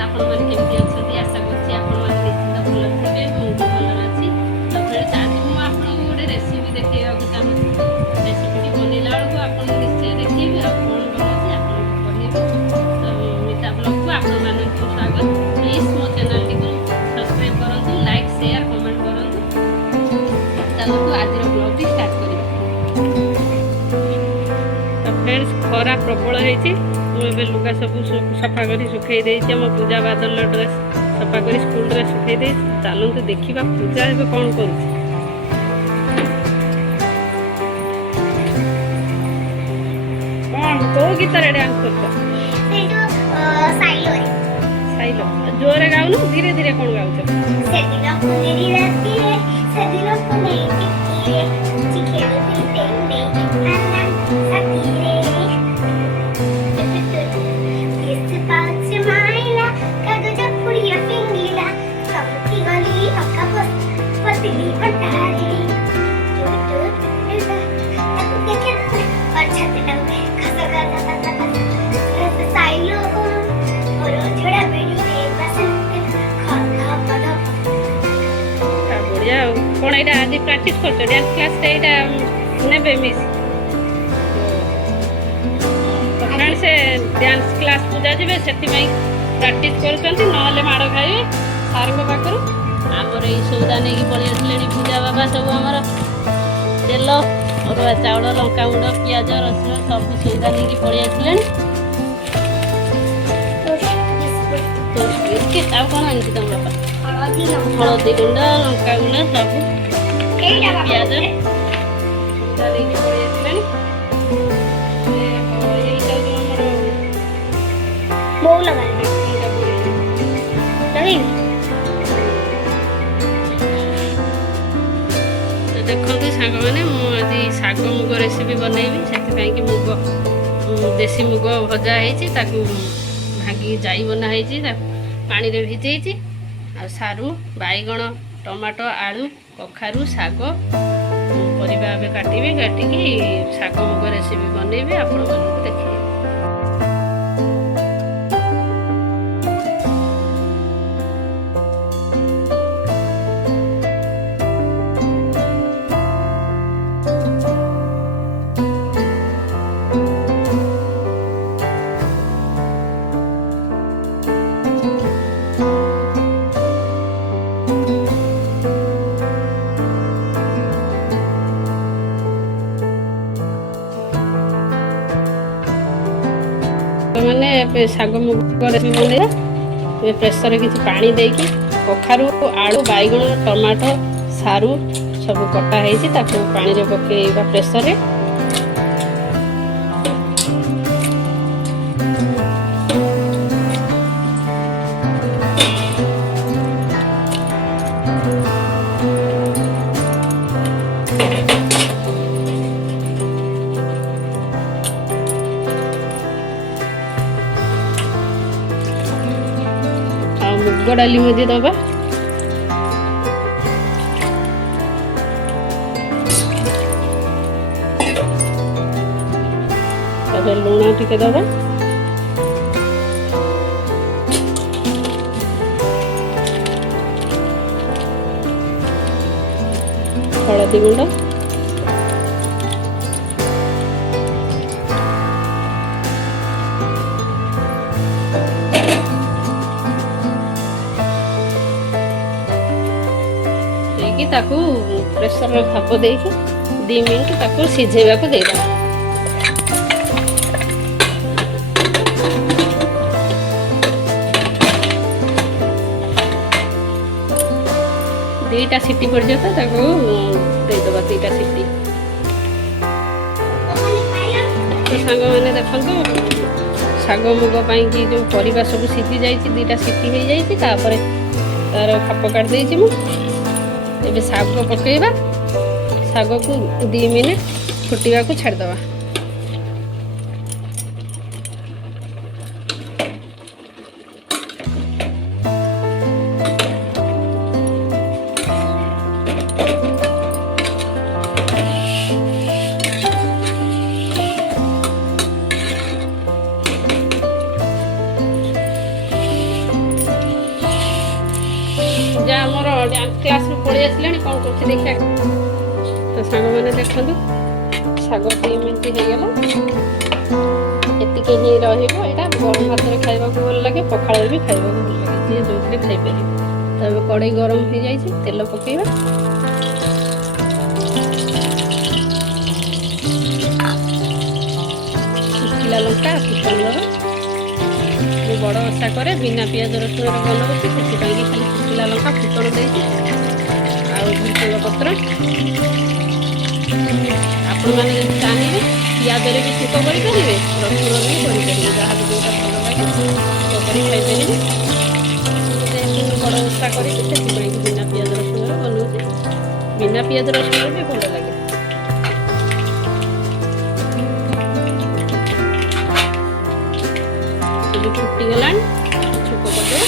आपण माने केमती अछती आशा करछि आपण माने निश्चित भल थिबे मु भल अछि तो फ्रेंड्स आज मु आपण गोटे रेसिपी देखैया को चाहूछि रेसिपी बनेला बेलू आपण निश्चय देखिबे आ कोन बनछि आपण कहबे तो मिता ब्लॉग को आपण माने स्वागत प्लीज मो चैनल टी को सब्सक्राइब करंतु लाइक शेयर कमेंट करंतु चलो तो आज रो ब्लॉग टी स्टार्ट करिबा तो फ्रेंड्स खरा प्रबल हेछि मुझे लुगा सब सफा कर सुखे मो पूजा बादल ड्रेस सफा कर स्कूल ड्रेस सुखे चलते देखा पूजा ए कौन कर गीत डांस कर जोरे गाउन धीरे धीरे कौन गाउछ कौन यहाँ आज प्राक्ट कर डांस क्लास ने मिस फ्रेंड्स डांस क्लास पूजा जी से प्राक्ट कर माड़ खाइए सार पाखर आमर ये सौदा नहीं पलि पूजा बाबा सब आमर तेल अरुआ चाउल लंका गुंड पियाज रसुण सब सौदा नहीं पलि आसे कौन आनी तुम बापा हलदी गुंड लंका गुंड सब पियाज सौदा नहीं पलि आसे देखो सांग मैंने आज शाग मुग रेसिपी बनैबी से मुग देसी मुग भजा हो भांगी जाई बनाई पानी रे भिजई आ सारू बैगण टमाटो आलू कखारू शाग परिबा काटिबी काटिकी शाग मुग रेसिपी बनैबी आपण मानक देखिए मैंने शाग मुग रेसिपी बनैया प्रेसर किसी पानी देकी कखारू आलू बैगण टमाटो सारू सब कटा है पानी रे पकेइबा प्रेसर रे मुग डाली मध्य दबा लुण टिके दबा हलदी गुंड ताकू प्रेसर भाप दे 2 मिनट ताकू सिझेबा को देदा 2टा सीटी पर्यंत ताकू देदबा 3टा सीटी तो सांग मैंने देखो शाग मुग कि जो परिबा सब सीझी जाइए 2टा सीटी हो जाइए तार खाप काट देछि मु एबे शाग पकेइबा शाग को 2 मिनट फुटिबा को छाड़दबा କରୁଛି ଦେଖିବା। ତ ସାଙ୍ଗମାନେ ଦେଖନ୍ତୁ ଶାଗଟି ଏମିତି ହେଇଗଲା। ଏତିକି ହିଁ ରହିବ। ଏଇଟା ଗରମ ଭାତରେ ଖାଇବାକୁ ଭଲ ଲାଗେ, ପଖାଳରେ ବି ଖାଇବାକୁ ଭଲ ଲାଗେ, ଯିଏ ଯେଉଁଥିରେ ଖାଇପାରିବେ। ତ ଏବେ କଡ଼େଇ ଗରମ ହେଇଯାଇଛି, ତେଲ ପକେଇବା। ଶୁଖିଲା ଲଙ୍କା ଫୁଟଣ ଦେବା। ମୁଁ ବଡ଼ ଓଷା କରେ ବିନା ପିଆଜ ରସୁଣରେ ବନଉଛି, ସେଥିପାଇଁକି ଖାଲି ଶୁଖିଲା ଲଙ୍କା ଫୁଟଣ ଦେଇଛି ଆଉ ଭୃଷଙ୍ଗ ପତ୍ର। ଆପଣମାନେ ଯଦି ଚାହିଁବେ ପିଆଜରେ ବି ଛୁଙ୍କ କରିପାରିବେ, ରସୁଣରେ ବି କରିପାରିବେ, ଯାହାକୁ ଯେଉଁଟା ଭଲ ଲାଗେ ଛୁଙ୍କ କରି ଖାଇପାରିବେ। ଯେହେତୁ ମୁଁ ବଡ଼ ଓଷା କରିଛି ସେଥିପାଇଁକି ବିନା ପିଆଜ ରସୁଣରେ ବନଉଛି। ବିନା ପିଆଜ ରସୁଣରେ ବି ଭଲ ଲାଗେ। ସବୁ ଫୁଟିଗଲାଣି, ଛୁଙ୍କ କରିଦେବା।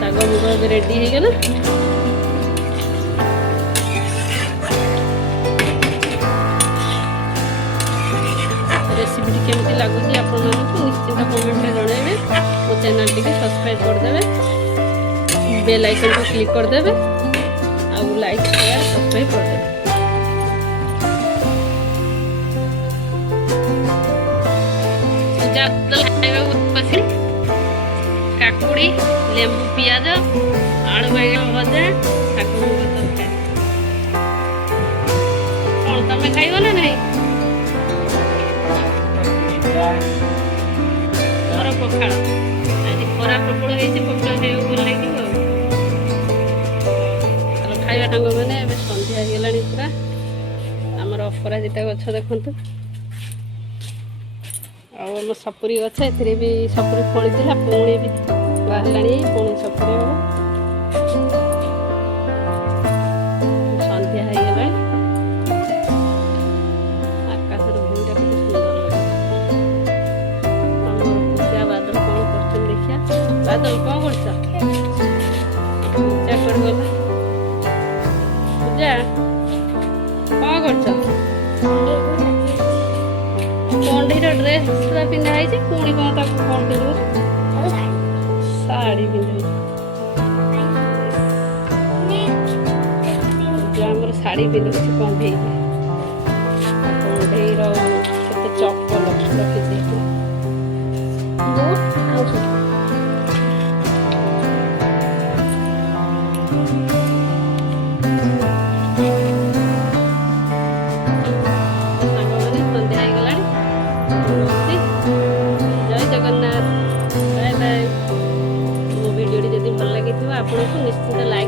ଶାଗ ମୁଗ ଏବେ ରେଡ଼ି ହେଇଗଲା। ରେସିପିଟି କେମିତି ଲାଗୁଛି ଆପଣମାନଙ୍କୁ ନିଶ୍ଚିନ୍ତ କମେଣ୍ଟରେ ଜଣାଇବେ। ମୋ ଚ୍ୟାନେଲଟିକୁ ସବସ୍କ୍ରାଇବ୍ କରିଦେବେ, ବେଲ୍ ଆଇକନକୁ କ୍ଲିକ୍ କରିଦେବେ ଆଉ ଲାଇକ୍ ସେୟାର ସବସ୍କ୍ରାଇବ୍ କରିଦେବେ। ଖାଇବାକୁ ପସନ୍ଦ କାକୁଡ଼ି, ଲେମ୍ବୁ, ପିଆଜ, ଆଳୁ ବାଇଗଣ ଭଜା, ଶାଗ ମୁଗ ତରକାରୀ। କ'ଣ ତମେ ଖାଇବ ନା ନାହିଁ? ମୋର ପଖାଳ। ଆଜି ଖରା ପ୍ରବଳ ହେଇଛି, ପଖାଳ ଖାଇବାକୁ ଭଲ ଲାଗିବ ଆଉ। ତାହେଲେ ଖାଇବା ସାଙ୍ଗମାନେ ଏବେ ସନ୍ଧ୍ୟା ହେଇଗଲାଣି ପୁରା। ଆମର ଅପରାଜିତା ଗଛ ଦେଖନ୍ତୁ, ଆଉ ଆମ ସପୁରି ଗଛ, ଏଥିରେ ବି ସପୁରି ଫଳିଥିଲା, ପୁଣି ବି ବାହାରିଲାଣି, ପୁଣି ସପୁରି ହବ। ସନ୍ଧ୍ୟା ହେଇଗଲାଣି, ଆକାଶର ଭିଉଟା କେତେ ସୁନ୍ଦର ଲାଗୁଛି। ଆମର ପୂଜା ବାଦଲ କ'ଣ କରୁଛନ୍ତି ଦେଖିବା। ବାଦଲ କ'ଣ କରୁଛ? ପୂଜା କୁଆଡ଼େ ଗଲା? ପୂଜା କ'ଣ କରୁଛ? କଣ୍ଢେଇର ଡ୍ରେସ୍ ପିନ୍ଧା ହେଇଛି, ପୁଣି କ'ଣ ତାକୁ କ'ଣ ପିନ୍ଧୁଛ? ଶାଢ଼ୀ ପିନ୍ଧୁଛି। ଆମର ଶାଢ଼ୀ ପିନ୍ଧୁଛି କଣ୍ଢେଇକି। କଣ୍ଢେଇର କେତେ ଚପଲ ରଖିଛି। ସାଙ୍ଗମାନେ ସନ୍ଧ୍ୟା ହେଇଗଲାଣି, ଜୟ ଜଗନ୍ନାଥ, ବାଏ ବାଏ। ମୋ ଭିଡ଼ିଓଟି ଯଦି ଭଲ ଲାଗିଥିବ ଆପଣଙ୍କୁ ନିଶ୍ଚିତ ଲାଇକ୍